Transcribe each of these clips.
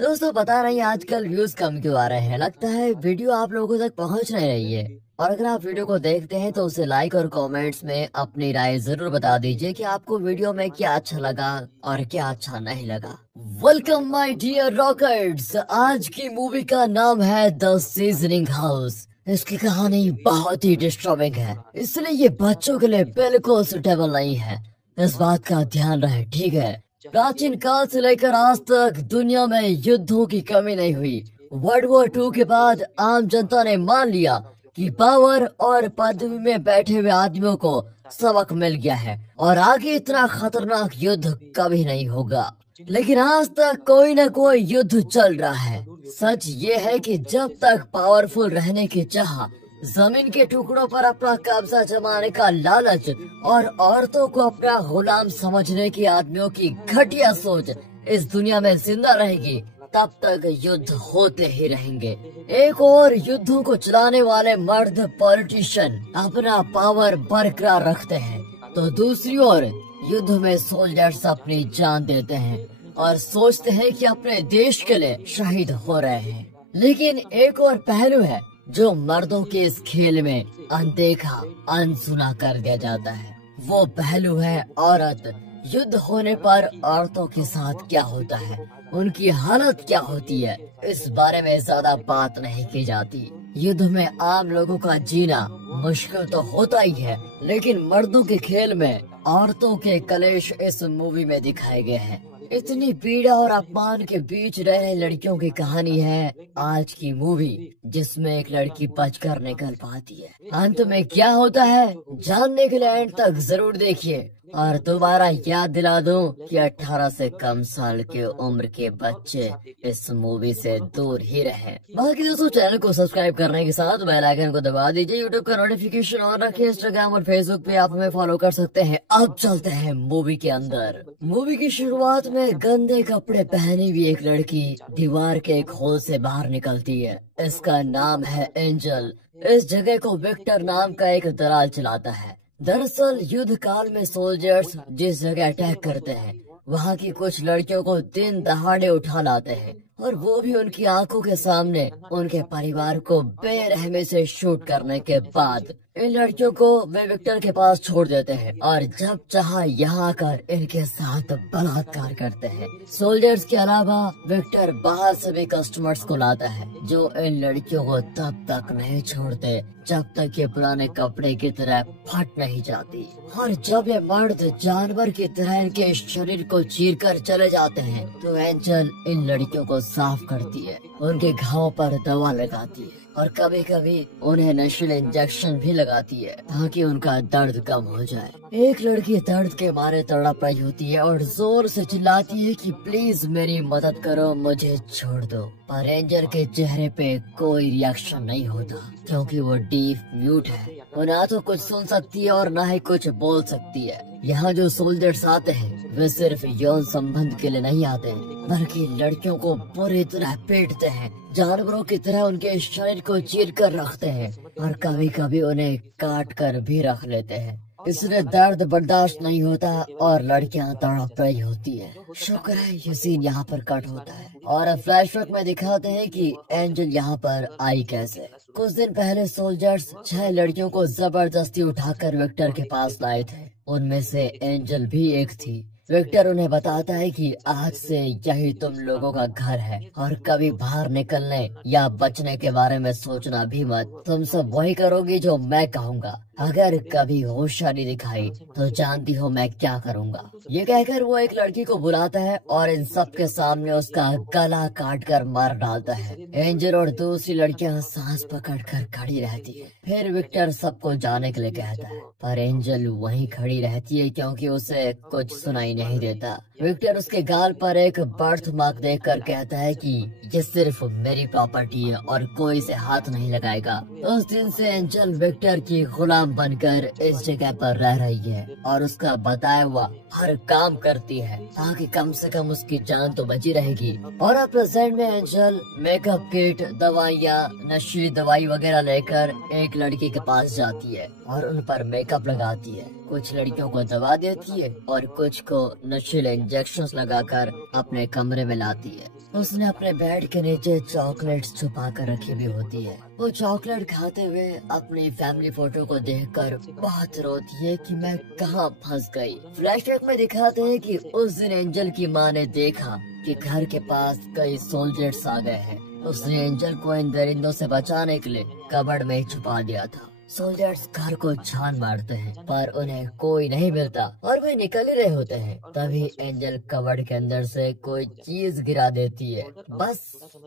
दोस्तों पता नहीं आजकल व्यूज कम क्यों आ रहे हैं। लगता है वीडियो आप लोगों तक पहुंच नहीं रही है। और अगर आप वीडियो को देखते हैं तो उसे लाइक और कमेंट्स में अपनी राय जरूर बता दीजिए कि आपको वीडियो में क्या अच्छा लगा और क्या अच्छा नहीं लगा। Welcome my dear rockets. आज की मूवी का नाम है द सीजनिंग हाउस। इसकी कहानी बहुत ही डिस्टर्बिंग है, इसलिए ये बच्चों के लिए बिल्कुल सुटेबल नहीं है। इस बात का ध्यान रहे, ठीक है। प्राचीन काल से लेकर आज तक दुनिया में युद्धों की कमी नहीं हुई। वर्ल्ड वॉर 2 के बाद आम जनता ने मान लिया कि पावर और पदवी में बैठे हुए आदमियों को सबक मिल गया है और आगे इतना खतरनाक युद्ध कभी नहीं होगा। लेकिन आज तक कोई न कोई युद्ध चल रहा है। सच ये है कि जब तक पावरफुल रहने की चाह, जमीन के टुकड़ों पर अपना कब्जा जमाने का लालच और औरतों को अपना गुलाम समझने की आदमियों की घटिया सोच इस दुनिया में जिंदा रहेगी, तब तक युद्ध होते ही रहेंगे। एक और युद्धों को चलाने वाले मर्द पॉलिटिशियन अपना पावर बरकरार रखते हैं, तो दूसरी ओर युद्ध में सोल्जर्स अपनी जान देते हैं और सोचते हैं कि अपने देश के लिए शहीद हो रहे हैं। लेकिन एक और पहलू है जो मर्दों के इस खेल में अनदेखा अनसुना कर दिया जाता है। वो पहलू है औरत। युद्ध होने पर औरतों के साथ क्या होता है, उनकी हालत क्या होती है, इस बारे में ज्यादा बात नहीं की जाती। युद्ध में आम लोगों का जीना मुश्किल तो होता ही है, लेकिन मर्दों के खेल में औरतों के कलेश इस मूवी में दिखाए गए हैं। इतनी पीड़ा और अपमान के बीच रह रही लड़कियों की कहानी है आज की मूवी, जिसमें एक लड़की बचकर निकल पाती है। अंत में क्या होता है जानने के लिए एंड तक जरूर देखिए। और दोबारा याद दिला दूं कि 18 से कम साल के उम्र के बच्चे इस मूवी से दूर ही रहें। बाकी दोस्तों चैनल को सब्सक्राइब करने के साथ बेल आइकन को दबा दीजिए। यूट्यूब का नोटिफिकेशन ऑन रखिए। इंस्टाग्राम और फेसबुक पे आप हमें फॉलो कर सकते हैं। अब चलते हैं मूवी के अंदर। मूवी की शुरुआत में गंदे कपड़े पहनी हुई एक लड़की दीवार के एक होल से बाहर निकलती है। इसका नाम है एंजल। इस जगह को विक्टर नाम का एक दलाल चलाता है। दरअसल युद्ध काल में सोल्जर्स जिस जगह अटैक करते हैं, वहाँ की कुछ लड़कियों को दिन दहाड़े उठा लाते हैं और वो भी उनकी आंखों के सामने उनके परिवार को बेरहमी से शूट करने के बाद इन लड़कियों को वे विक्टर के पास छोड़ देते हैं और जब चाहा यहाँ आकर इनके साथ बलात्कार करते हैं। सोल्जर्स के अलावा विक्टर बाहर से भी कस्टमर्स को लाता है जो इन लड़कियों को तब तक नहीं छोड़ते जब तक ये पुराने कपड़े की तरह फट नहीं जाती। और जब ये मर्द जानवर की तरह इनके शरीर को चीर कर चले जाते हैं तो एंजल इन लड़कियों को साफ करती है, उनके घावों पर दवा लगाती है और कभी कभी उन्हें नशीले इंजेक्शन भी लगाती है ताकि उनका दर्द कम हो जाए। एक लड़की दर्द के मारे तड़प रही होती है और जोर से चिल्लाती है कि प्लीज मेरी मदद करो, मुझे छोड़ दो। पर एंजल के चेहरे पे कोई रिएक्शन नहीं होता क्योंकि वो डीप म्यूट है। वो ना तो कुछ सुन सकती है और ना ही कुछ बोल सकती है। यहाँ जो सोल्जर्स आते हैं वे सिर्फ यौन संबंध के लिए नहीं आते, बल्कि लड़कियों को पूरी तरह पीटते हैं, जानवरों की तरह उनके शरीर को चीर कर रखते हैं और कभी कभी उन्हें काट कर भी रख लेते हैं। इसलिए दर्द बर्दाश्त नहीं होता और लड़कियां तड़प रही होती है। शुक्र है ये सीन यहाँ पर कट होता है और फ्लैशबैक में दिखाते हैं कि एंजल यहाँ पर आई कैसे। कुछ दिन पहले सोल्जर्स 6 लड़कियों को जबरदस्ती उठाकर विक्टर के पास लाए थे। उनमें से एंजल भी एक थी। विक्टर उन्हें बताता है कि आज से यही तुम लोगों का घर है और कभी बाहर निकलने या बचने के बारे में सोचना भी मत। तुम सब वही करोगी जो मैं कहूँगा। अगर कभी होशियारी दिखाई तो जानती हो मैं क्या करूँगा। ये कहकर वो एक लड़की को बुलाता है और इन सब के सामने उसका गला काट कर मार डालता है। एंजल और दूसरी लड़कियां सांस पकड़कर खड़ी रहती है। फिर विक्टर सबको जाने के लिए कहता है, पर एंजल वहीं खड़ी रहती है क्योंकि उसे कुछ सुनाई नहीं देता। विक्टर उसके गाल पर एक बर्थ मार्क देखकर कहता है कि ये सिर्फ मेरी प्रॉपर्टी है और कोई इसे हाथ नहीं लगाएगा। उस दिन से एंजल विक्टर की गुलाम बनकर इस जगह पर रह रही है और उसका बताया हुआ हर काम करती है ताकि कम से कम उसकी जान तो बची रहेगी। और अब प्रेजेंट में एंजल मेकअप किट, दवाइयाँ, नशीली दवाई वगैरह लेकर एक लड़की के पास जाती है और उन पर मेकअप लगाती है। कुछ लड़कियों को दवा देती है और कुछ को नशीले इंजेक्शंस लगाकर अपने कमरे में लाती है। उसने अपने बेड के नीचे चॉकलेट्स छुपा कर रखी हुई होती है। वो चॉकलेट खाते हुए अपनी फैमिली फोटो को देखकर बहुत रोती है कि मैं कहाँ फंस गई। फ्लैशबैक में दिखाते हैं कि उस दिन एंजल की माँ ने देखा कि घर के पास कई सोल्जर्स आ गए हैं। उसने एंजल को इन दरिंदों से बचाने के लिए कबर्ड में छुपा दिया था। सोल्जर्स घर को छान मारते हैं पर उन्हें कोई नहीं मिलता और वे निकल ही रहे होते हैं। तभी एंजल कबर्ड के अंदर से कोई चीज गिरा देती है। बस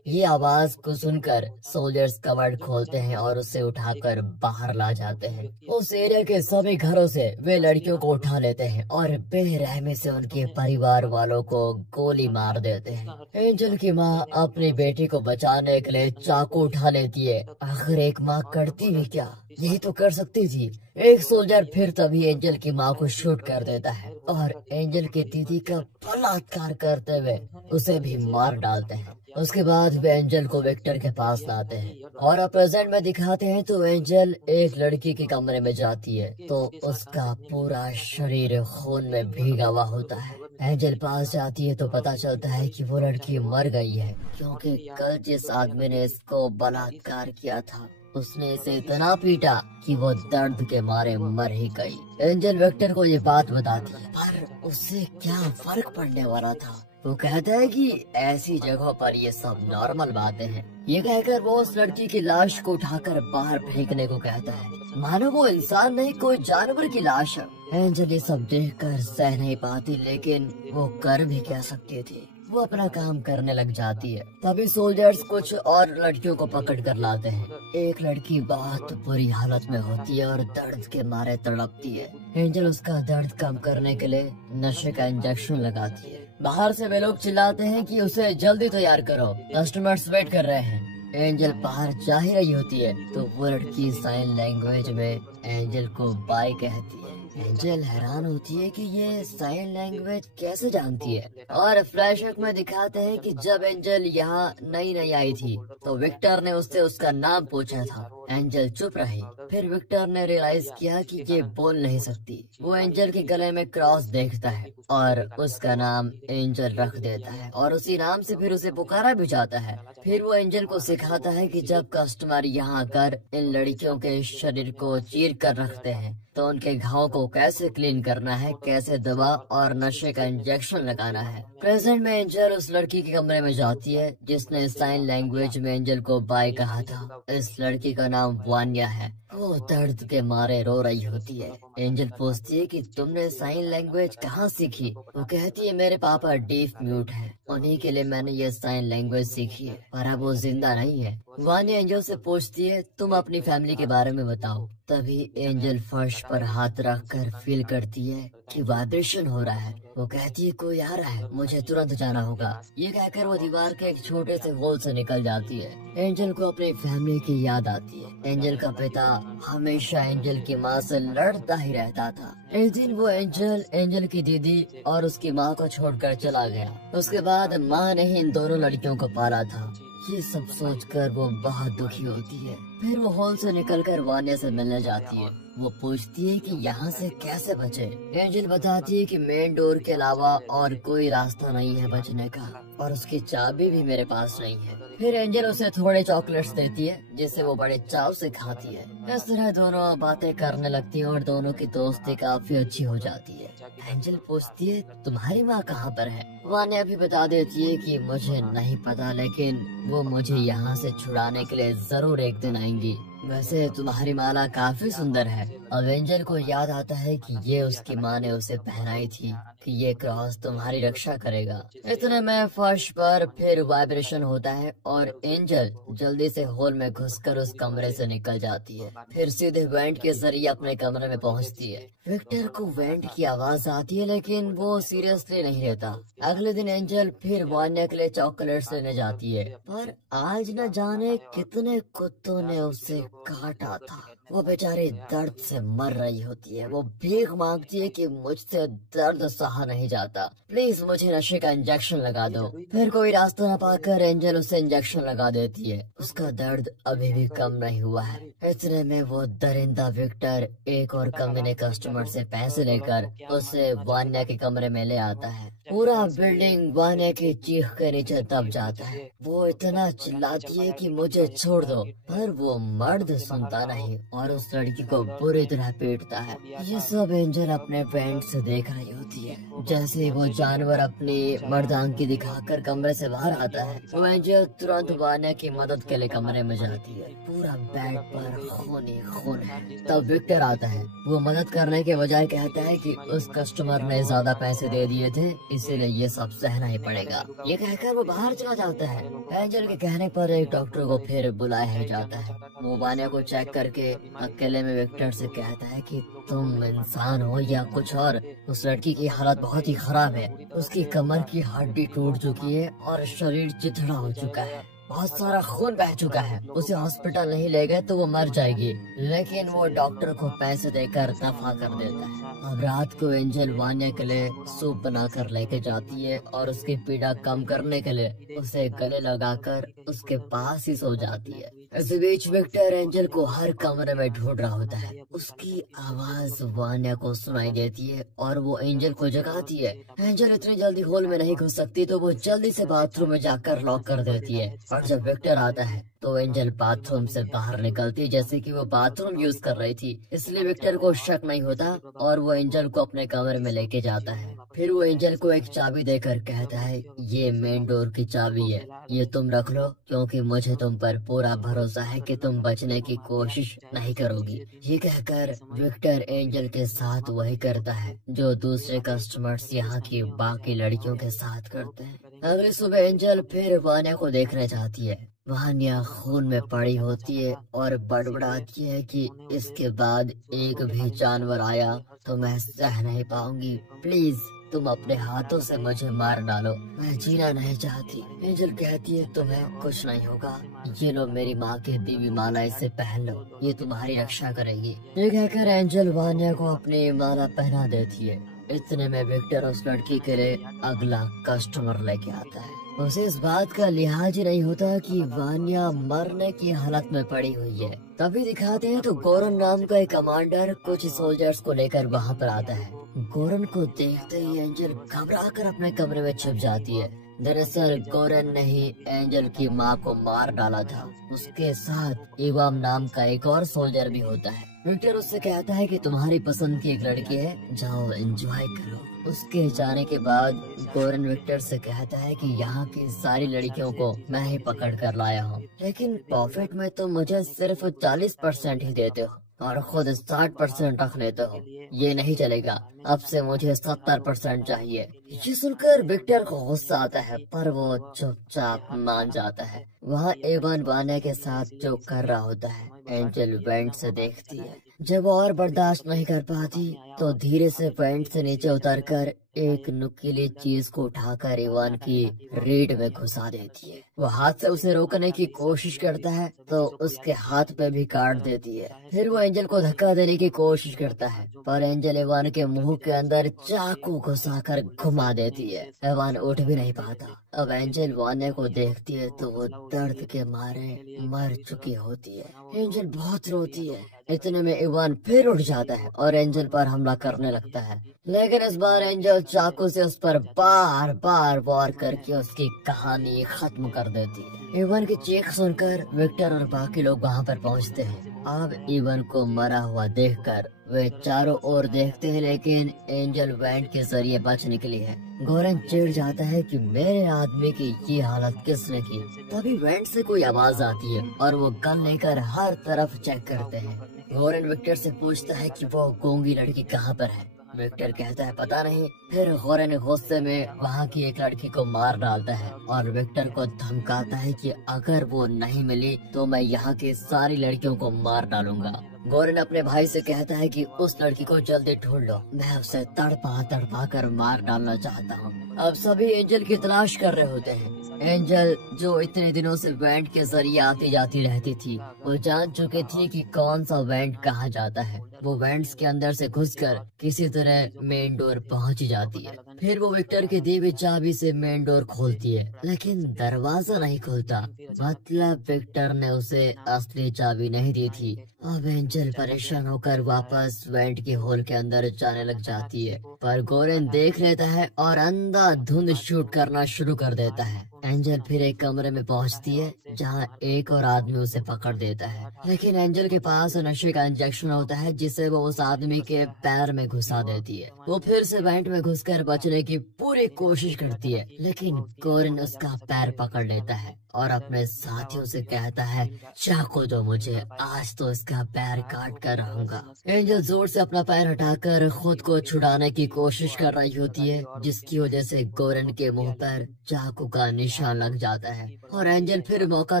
ये आवाज को सुनकर सोल्जर्स कबर्ड खोलते हैं और उसे उठाकर बाहर ला जाते हैं। उस एरिया के सभी घरों से वे लड़कियों को उठा लेते हैं और बेरहमी से उनके परिवार वालों को गोली मार देते हैं। एंजल की माँ अपनी बेटी को बचाने के लिए चाकू उठा लेती है। आखिर एक माँ करती भी क्या, यही तो कर सकती थी। एक सोल्जर फिर तभी एंजल की माँ को शूट कर देता है और एंजल की दीदी का बलात्कार करते हुए उसे भी मार डालते हैं। उसके बाद वे एंजल को विक्टर के पास लाते हैं और अब प्रेजेंट में दिखाते हैं तो एंजल एक लड़की के कमरे में जाती है तो उसका पूरा शरीर खून में भीगा हुआ होता है। एंजल पास जाती है तो पता चलता है कि वो लड़की मर गई है क्योंकि कल जिस आदमी ने इसको बलात्कार किया था उसने इसे इतना पीटा कि वो दर्द के मारे मर ही गई। एंजल विक्टर को ये बात बताती है पर उससे क्या फर्क पड़ने वाला था। वो कहता है कि ऐसी जगहों पर ये सब नॉर्मल बातें हैं। ये कहकर वो उस लड़की की लाश को उठाकर बाहर फेंकने को कहता है, मानो वो इंसान नहीं कोई जानवर की लाश है। एंजल ये सब देखकर सह नहीं पाती लेकिन वो कर भी क्या सकती थी। वो अपना काम करने लग जाती है। तभी सोल्जर्स कुछ और लड़कियों को पकड़ कर लाते हैं। एक लड़की बहुत बुरी हालत में होती है और दर्द के मारे तड़पती है। एंजल उसका दर्द कम करने के लिए नशे का इंजेक्शन लगाती है। बाहर से वे लोग चिल्लाते हैं कि उसे जल्दी तैयार करो, कस्टमर्स वेट कर रहे हैं। एंजल बाहर जा ही रही होती है तो वो लड़की साइन लैंग्वेज में एंजल को बाय कहती है। एंजल हैरान होती है कि ये साइन लैंग्वेज कैसे जानती है और फ्लैशबैक में दिखाते हैं कि जब एंजल यहाँ नई नई आई थी तो विक्टर ने उससे उसका नाम पूछा था। एंजल चुप रही। फिर विक्टर ने रियलाइज किया कि ये बोल नहीं सकती। वो एंजल के गले में क्रॉस देखता है और उसका नाम एंजल रख देता है और उसी नाम से फिर उसे पुकारा भी जाता है। फिर वो एंजल को सिखाता है कि जब कस्टमर यहाँ आकर इन लड़कियों के शरीर को चीर कर रखते हैं तो उनके घाव को कैसे क्लीन करना है, कैसे दवा और नशे का इंजेक्शन लगाना है। प्रेजेंट में एंजल उस लड़की के कमरे में जाती है जिसने साइन लैंग्वेज में एंजल को बाय कहा था। इस लड़की का नाम वान्या है। वो दर्द के मारे रो रही होती है। एंजल पूछती है कि तुमने साइन लैंग्वेज कहाँ सीखी। वो कहती है मेरे पापा डीफ म्यूट है, उन्हीं के लिए मैंने ये साइन लैंग्वेज सीखी है पर अब वो जिंदा नहीं है। वान्या एंजल से पूछती है तुम अपनी फैमिली के बारे में बताओ। तभी एंजल फर्श पर हाथ रखकर फील करती है कि वाइब्रेशन हो रहा है। वो कहती है कोई आ रहा है, मुझे तुरंत जाना होगा। ये कहकर वो दीवार के एक छोटे से होल से निकल जाती है। एंजल को अपनी फैमिली की याद आती है। एंजल का पिता हमेशा एंजल की माँ से लड़ता ही रहता था। एक दिन वो एंजल की दीदी और उसकी माँ को छोड़कर चला गया। उसके बाद माँ ने ही इन दोनों लड़कियों को पाला था। ये सब सोचकर वो बहुत दुखी होती है। फिर वो हॉल से निकलकर वान्या से मिलने जाती है। वो पूछती है कि यहाँ से कैसे बचे। एंजल बताती है कि मेन डोर के अलावा और कोई रास्ता नहीं है बचने का और उसकी चाबी भी मेरे पास नहीं है। फिर एंजल उसे थोड़े चॉकलेट्स देती है जिसे वो बड़े चाव से खाती है। इस तरह दोनों बातें करने लगती हैं और दोनों की दोस्ती काफी अच्छी हो जाती है। एंजल पूछती है तुम्हारी माँ कहाँ पर है। वान्या भी बता देती है कि मुझे नहीं पता लेकिन वो मुझे यहाँ से छुड़ाने के लिए जरूर एक दिन आएंगी। वैसे तुम्हारी माला काफी सुंदर है। अब एंजल को याद आता है कि ये उसकी माँ ने उसे पहनाई थी कि ये क्रॉस तुम्हारी रक्षा करेगा। इतने में फर्श पर फिर वाइब्रेशन होता है और एंजल जल्दी से हॉल में घुसकर उस कमरे से निकल जाती है। फिर सीधे वेंट के जरिए अपने कमरे में पहुंचती है। विक्टर को वेंट की आवाज आती है लेकिन वो सीरियसली नहीं लेता। अगले दिन एंजल फिर वान्या के लिए चॉकलेट्स लेने जाती है पर आज न जाने कितने कुत्तों ने उसे काटा था। वो बेचारी दर्द से मर रही होती है। वो भीख मांगती है कि मुझसे दर्द सहा नहीं जाता, प्लीज मुझे नशे का इंजेक्शन लगा दो। फिर कोई रास्ता न पाकर एंजल उसे इंजेक्शन लगा देती है। उसका दर्द अभी भी कम नहीं हुआ है। इतने में वो दरिंदा विक्टर एक और कमीने कस्टमर से पैसे लेकर उसे वान्या के कमरे में ले आता है। पूरा बिल्डिंग वान्या की चीख के नीचे दब जाता है। वो इतना चिल्लाती है कि मुझे छोड़ दो, पर वो मर्द सुनता नहीं और उस लड़की को बुरी तरह पीटता है। ये सब एंजल अपने फ्रेंड से देख रही होती है। जैसे ही वो जानवर अपनी मर्दांगी दिखाकर कमरे से बाहर आता है, वो एंजल तुरंत वान्या की मदद के लिए कमरे में जाती है। पूरा बेड पर खून ही खून है। तब विक्टर आता है। वो मदद करने के बजाय कहता है कि उस कस्टमर ने ज्यादा पैसे दे दिए थे, इसीलिए ये सब सहना ही पड़ेगा। ये कहकर वो बाहर चला जाता है। एंजल के कहने पर एक डॉक्टर को फिर बुलाया जाता है। वो वान्या को चेक करके अकेले में विक्टर से कहता है कि तुम इंसान हो या कुछ और। उस लड़की की हालत बहुत ही खराब है। उसकी कमर की हड्डी टूट चुकी है और शरीर चिथड़ा हो चुका है। बहुत सारा खून बह चुका है। उसे हॉस्पिटल नहीं ले गए तो वो मर जाएगी, लेकिन वो डॉक्टर को पैसे देकर दफा कर देता है। अब रात को एंजल वान्या के लिए सूप बनाकर लेके जाती है और उसकी पीड़ा कम करने के लिए उसे गले लगाकर उसके पास ही सो जाती है। इस बीच विक्टर एंजल को हर कमरे में ढूंढ रहा होता है। उसकी आवाज वान्या को सुनाई देती है और वो एंजल को जगाती है। एंजल इतनी जल्दी होल में नहीं घुस सकती तो वो जल्दी से बाथरूम में जाकर लॉक कर देती है। और जब विक्टर आता है तो एंजल बाथरूम से बाहर निकलती है जैसे कि वो बाथरूम यूज कर रही थी, इसलिए विक्टर को शक नहीं होता और वो एंजल को अपने कमरे में लेके जाता है। फिर वो एंजल को एक चाबी देकर कहता है, ये मेन डोर की चाबी है, ये तुम रख लो क्योंकि मुझे तुम पर पूरा भरोसा है कि तुम बचने की कोशिश नहीं करोगी। ये कहकर विक्टर एंजल के साथ वही करता है जो दूसरे कस्टमर्स यहाँ की बाकी लड़कियों के साथ करते हैं। अगली सुबह एंजल फिर वान्या को देखने जाती है। वान्या खून में पड़ी होती है और बड़बड़ाती है कि इसके बाद एक भी जानवर आया तो मैं सह नहीं पाऊंगी, प्लीज तुम अपने हाथों से मुझे मार डालो, मैं जीना नहीं चाहती। एंजल कहती है तुम्हें कुछ नहीं होगा, ये लो मेरी माँ की दी हुई माला, इसे पहन लो, ये तुम्हारी रक्षा करेगी। ये कहकर एंजल वान्या को अपनी माला पहना देती है। इतने में विक्टर उस लड़की के लिए अगला कस्टमर लेके आता है। उसे इस बात का लिहाज ही नहीं होता कि वान्या मरने की हालत में पड़ी हुई है। तभी दिखाते हैं तो गोरन नाम का एक कमांडर कुछ सोल्जर्स को लेकर वहाँ पर आता है। गोरन को देखते ही एंजल घबरा कर अपने कमरे में छुप जाती है। दरअसल गोरन ने ही एंजल की माँ को मार डाला था। उसके साथ इवाम नाम का एक और सोल्जर भी होता है। विक्टर उससे कहता है कि तुम्हारी पसंद की एक लड़की है, जाओ एंजॉय करो। उसके जाने के बाद गोरन विक्टर से कहता है कि यहाँ की सारी लड़कियों को मैं ही पकड़ कर लाया हूँ, लेकिन प्रॉफिट में तुम मुझे सिर्फ 40% ही देते हो और खुद 60% रख लेते हो। ये नहीं चलेगा, अब से मुझे 70% चाहिए। ये सुनकर विक्टर को गुस्सा आता है पर वो चुपचाप मान जाता है। वहाँ एवन वान्या के साथ जो कर रहा होता है एंजल वेंट से देखती है। जब वो और बर्दाश्त नहीं कर पाती तो धीरे से वेंट से नीचे उतरकर एक नुकीली चीज को उठाकर इवान की रीढ़ में घुसा देती है। वो हाथ से उसे रोकने की कोशिश करता है तो उसके हाथ पे भी काट देती है। फिर वो एंजल को धक्का देने की कोशिश करता है पर एंजल इवान के मुंह के अंदर चाकू घुसाकर घुमा देती है। इवान उठ भी नहीं पाता। अब एंजल वान्या को देखती है तो वो दर्द के मारे मर चुकी होती है। एंजल बहुत रोती है। इतने में इवान फिर उठ जाता है और एंजल पर हमला करने लगता है, लेकिन इस बार एंजल चाकू से उस पर बार बार वार करके उसकी कहानी खत्म कर देती है। इवान की चीख सुनकर विक्टर और बाकी लोग वहाँ पर पहुँचते हैं। अब इवान को मरा हुआ देखकर वे चारों ओर देखते हैं, लेकिन एंजल वेंट के जरिए बच निकली है। गोरन चिढ़ जाता है कि मेरे आदमी की ये हालत किसने की। तभी वेंट से कोई आवाज आती है और वो गन लेकर हर तरफ चेक करते हैं। गोरन विक्टर से पूछता है कि वो गूंगी लड़की कहाँ पर है। विक्टर कहता है पता नहीं। फिर गोरन गुस्से में वहाँ की एक लड़की को मार डालता है और विक्टर को धमकाता है कि अगर वो नहीं मिली तो मैं यहाँ की सारी लड़कियों को मार डालूंगा। गोरन अपने भाई से कहता है कि उस लड़की को जल्दी ढूंढ लो, मैं उसे तड़पा तड़पा कर मार डालना चाहता हूँ। अब सभी एंजल की तलाश कर रहे होते हैं। एंजल जो इतने दिनों से वेंट के जरिए आती जाती रहती थी, वो जान चुकी थी कि कौन सा वेंट कहाँ जाता है। वो वेंट्स के अंदर से घुसकर किसी तरह मेन डोर पहुंच जाती है। फिर वो विक्टर की दी हुई चाबी से मेन डोर खोलती है, लेकिन दरवाजा नहीं खुलता। मतलब विक्टर ने उसे असली चाबी नहीं दी थी। अब एंजल परेशान होकर वापस वेंट के होल के अंदर जाने लग जाती है, पर गोरेन देख लेता है और अंधाधुंध शूट करना शुरू कर देता है। एंजल फिर एक कमरे में पहुंचती है जहां एक और आदमी उसे पकड़ देता है, लेकिन एंजल के पास नशे का इंजेक्शन होता है जिसे वो उस आदमी के पैर में घुसा देती है। वो फिर से वेंट में घुसकर बचने की पूरी कोशिश करती है, लेकिन गोरेन उसका पैर पकड़ लेता है और अपने साथियों से कहता है, चाकू दो मुझे, आज तो इसका पैर काट कर रहूंगा। एंजल जोर से अपना पैर हटाकर खुद को छुड़ाने की कोशिश कर रही होती है, जिसकी वजह से गोरेन के मुंह पर चाकू का निशान लग जाता है और एंजल फिर मौका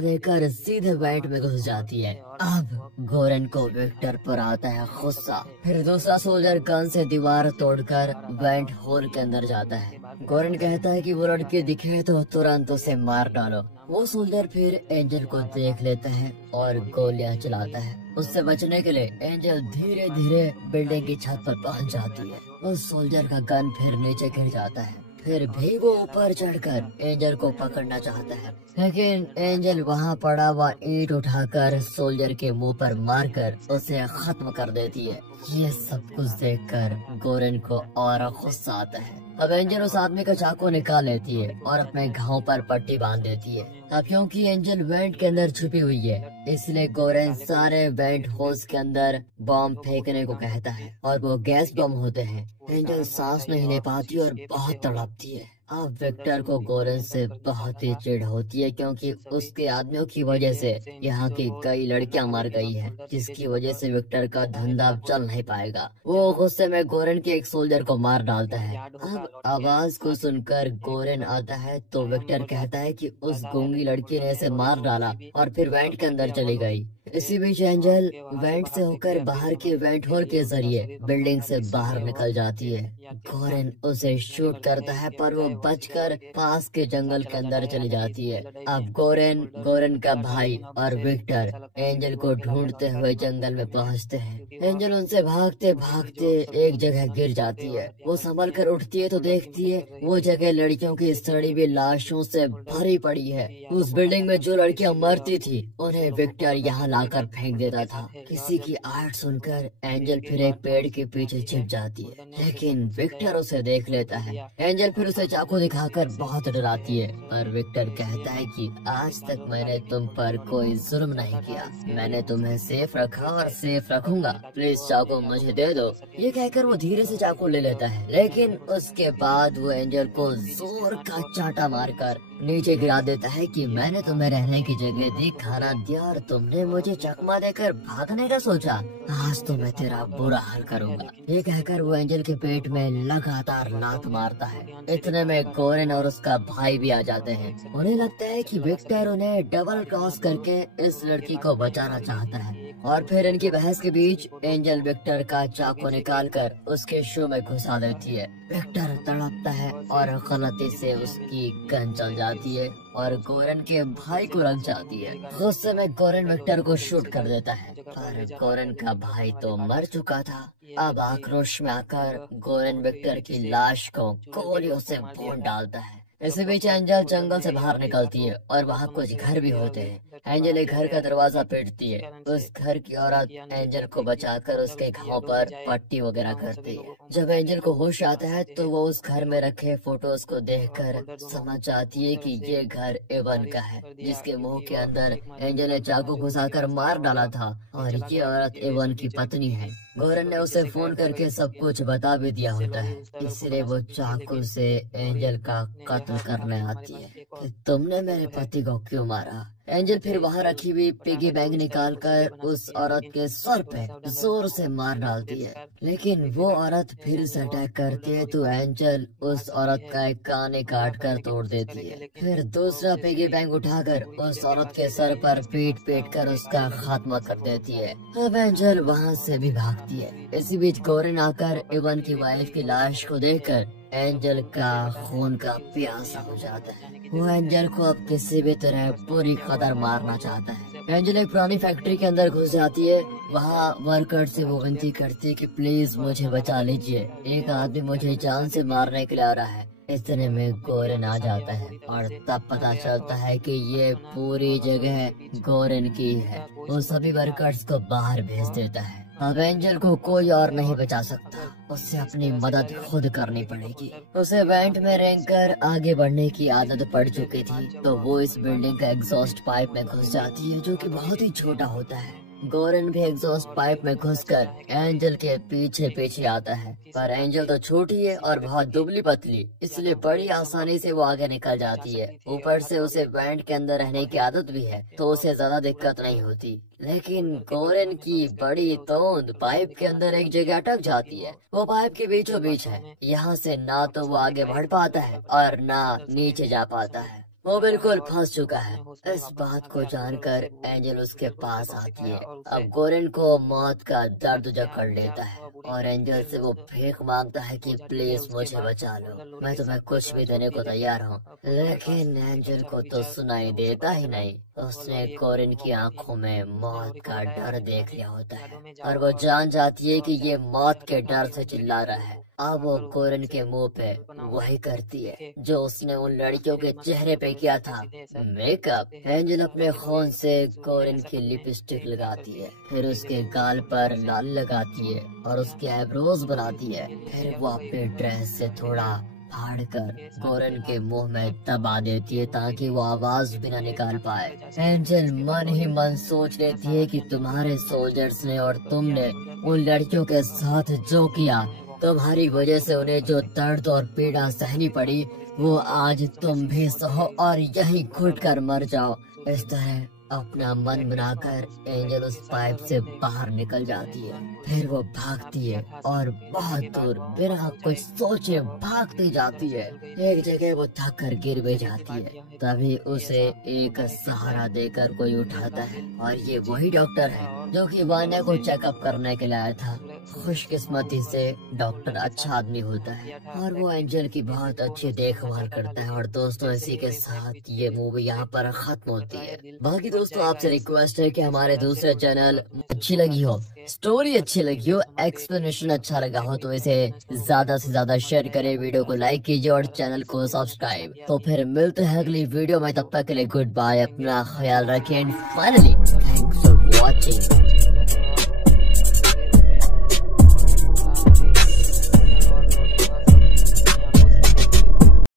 देकर सीधे वेंट में घुस जाती है। अब गोरेन को विक्टर पर आता है गुस्सा। फिर दूसरा सोल्जर गन से दीवार तोड़कर वेंट होल के अंदर जाता है। गोरेन कहता है कि वो लड़की दिखे तो तुरंत उसे मार डालो। वो सोल्जर फिर एंजल को देख लेता है और गोलियां चलाता है। उससे बचने के लिए एंजल धीरे धीरे बिल्डिंग की छत पर पहुंच जाती है। उस सोल्जर का गन फिर नीचे गिर जाता है। फिर भी वो ऊपर चढ़कर एंजल को पकड़ना चाहता है, लेकिन एंजल वहाँ पड़ा हुआ ईंट उठाकर सोल्जर के मुंह पर मारकर उसे खत्म कर देती है। ये सब कुछ देखकर गोरेन को और गुस्सा आता है। अब एंजल उस आदमी का चाकू निकाल लेती है और अपने घाव पर पट्टी बांध देती है। अब क्योंकि एंजल वेंट के अंदर छुपी हुई है, इसलिए गोरेन सारे वेंट होल्स के अंदर बॉम्ब फेंकने को कहता है और वो गैस बम होते हैं। एंजल सांस नहीं ले पाती और बहुत तड़पती है। अब विक्टर को गोरेन से बहुत ही चिढ़ होती है, क्योंकि उसके आदमियों की वजह से यहाँ की कई लड़कियां मर गई हैं, जिसकी वजह से विक्टर का धंधा चल नहीं पाएगा। वो गुस्से में गोरेन के एक सोल्जर को मार डालता है। अब आवाज को सुनकर गोरेन आता है तो विक्टर कहता है कि उस गूंगी लड़की ने इसे मार डाला और फिर वेंट के अंदर चली गई। इसी बीच एंजल वेंट से होकर बाहर के वेंट होल के जरिए बिल्डिंग से बाहर निकल जाती है। गोरेन उसे शूट करता है, पर वो बचकर पास के जंगल के अंदर चली जाती है। अब गोरेन का भाई और विक्टर एंजल को ढूंढते हुए जंगल में पहुंचते हैं। एंजल उनसे भागते भागते एक जगह गिर जाती है। वो संभल कर उठती है तो देखती है वो जगह लड़कियों की सड़ी हुई लाशों से भरी पड़ी है। उस बिल्डिंग में जो लड़कियां मरती थी उन्हें विक्टर यहाँ लाकर फेंक देता था। किसी की आहट सुनकर एंजल फिर एक पेड़ के पीछे छिप जाती है, लेकिन विक्टर उसे देख लेता है। एंजल फिर उसे चाकू दिखाकर बहुत डराती है, पर विक्टर कहता है कि आज तक मैंने तुम पर कोई जुल्म नहीं किया, मैंने तुम्हें सेफ रखा और सेफ रखूंगा, प्लीज चाकू मुझे दे दो। ये कहकर वो धीरे से चाकू ले लेता है, लेकिन उसके बाद वो एंजल को जोर का चाटा मारकर नीचे गिरा देता है कि मैंने तुम्हें रहने की जगह दी, खाना दिया और तुमने मुझे चकमा देकर भागने का सोचा, आज तो मैं तेरा बुरा हाल करूंगा। ये कहकर वो एंजल के पेट में लगातार लात मारता है। इतने में गोरेन और उसका भाई भी आ जाते हैं। उन्हें लगता है कि विक्टर उन्हें डबल क्रॉस करके इस लड़की को बचाना चाहता है, और फिर इनकी बहस के बीच एंजल विक्टर का चाकू निकालकर उसके शू में घुसा देती है। विक्टर तड़पता है और गलती से उसकी गन चल जाती है और गोरेन के भाई को लग जाती है। गुस्से में गोरेन विक्टर को शूट कर देता है, पर गोरेन का भाई तो मर चुका था। अब आक्रोश में आकर गोरेन विक्टर की लाश को गोलियों से भून डालता है। इसी बीच एंजल जंगल से बाहर निकलती है और वहाँ कुछ घर भी होते हैं। एंजल एक घर का दरवाजा पीटती है। उस घर की औरत एंजल को बचाकर उसके घाव पर पट्टी वगैरह करती है। जब एंजल को होश आता है तो वो उस घर में रखे फोटोज को देखकर समझ जाती है कि ये घर एवन का है, जिसके मुंह के अंदर एंजल ने चाकू घुसाकर मार डाला था, और ये औरत एवन की पत्नी है। गोरेन ने उसे फोन करके सब कुछ बता भी दिया होता है, इसलिए वो चाकू से एंजल का कत्ल करने आती है कि तुमने मेरे पति को क्यों मारा। एंजल फिर वहाँ रखी हुई पिगी बैंक निकालकर उस औरत के सर पे जोर से मार डालती है, लेकिन वो औरत फिर से अटैक करती है तो एंजल उस औरत का एक कान काट कर तोड़ देती है। फिर दूसरा पिगी बैंक उठाकर उस औरत के सर पर पीट कर उसका खात्मा कर देती है। अब एंजल वहाँ से भी भागती है। इसी बीच गोरेन आकर इवन की वाइफ की लाश को देखकर एंजल का खून का प्यासा हो जाता है। वो एंजल को अब किसी भी तरह पूरी कदर मारना चाहता है। एंजल एक पुरानी फैक्ट्री के अंदर घुस जाती है। वहाँ वर्कर से वो विनती करती है कि प्लीज मुझे बचा लीजिए, एक आदमी मुझे जान से मारने के लिए आ रहा है। इतने में गोरेन आ जाता है और तब पता चलता है कि ये पूरी जगह गोरेन की है। वो सभी वर्कर्स को बाहर भेज देता है। अब एंजल को कोई और नहीं बचा सकता, उसे अपनी मदद खुद करनी पड़ेगी। उसे वेंट में रहकर आगे बढ़ने की आदत पड़ चुकी थी, तो वो इस बिल्डिंग का एग्जॉस्ट पाइप में घुस जाती है, जो कि बहुत ही छोटा होता है। गोरेन भी एग्जॉस्ट पाइप में घुसकर एंजल के पीछे पीछे आता है, पर एंजल तो छोटी है और बहुत दुबली पतली, इसलिए बड़ी आसानी से वो आगे निकल जाती है। ऊपर से उसे वेंट के अंदर रहने की आदत भी है, तो उसे ज्यादा दिक्कत नहीं होती। लेकिन गोरेन की बड़ी तोंद पाइप के अंदर एक जगह अटक जाती है। वो पाइप के बीचों बीच है। यहाँ से ना तो वो आगे बढ़ पाता है और ना नीचे जा पाता है। वो बिल्कुल फंस चुका है। इस बात को जानकर एंजल उसके पास आती है। अब गोरेन को मौत का दर्द जकड़ लेता है और एंजल से वो भीख मांगता है कि प्लीज मुझे बचा लो, मैं तुम्हें कुछ भी देने को तैयार हूँ। लेकिन एंजल को तो सुनाई देता ही नहीं। उसने गोरेन की आंखों में मौत का डर देख लिया होता है और वो जान जाती है कि ये मौत के डर से चिल्ला रहा है। अब वो गोरेन के मुंह पे वही करती है जो उसने उन लड़कियों के चेहरे पे किया था, मेकअप। एंजल अपने खून से गोरेन की लिपस्टिक लगाती है, फिर उसके गाल पर लाल लगाती है और उसके आईब्रोज बनाती है। फिर वो अपने ड्रेस से थोड़ा फाड़कर गोरेन के मुंह में दबा देती है ताकि वो आवाज भी न निकाल पाए। एंजल मन ही मन सोच लेती है कि तुम्हारे सोल्जर्स ने और तुमने उन लड़कियों के साथ जो किया, तुम्हारी वजह से उन्हें जो दर्द और पीड़ा सहनी पड़ी, वो आज तुम भी सहो और यहीं घुट कर मर जाओ। इस तरह अपना मन बनाकर एंजल उस पाइप से बाहर निकल जाती है। फिर वो भागती है और बहुत दूर बिना कुछ सोचे भागती जाती है। एक जगह वो थक कर गिर भी जाती है। तभी उसे एक सहारा देकर कोई उठाता है और ये वही डॉक्टर है जो कि वान्या को चेकअप करने के लिए आया था। खुशकिस्मती से डॉक्टर अच्छा आदमी होता है और वो एंजल की बहुत अच्छी देखभाल करता है। और दोस्तों, इसी के साथ ये मूवी यहाँ पर खत्म होती है। बाकी दोस्तों, आपसे रिक्वेस्ट है कि हमारे दूसरे चैनल अच्छी लगी हो, स्टोरी अच्छी लगी हो, एक्सप्लेनेशन अच्छा लगा हो तो इसे ज्यादा से ज्यादा शेयर करें, वीडियो को लाइक कीजिए और चैनल को सब्सक्राइब। तो फिर मिलते हैं अगली वीडियो में, तब तक के लिए गुड बाय, अपना ख्याल रखें and finally thanks for watching.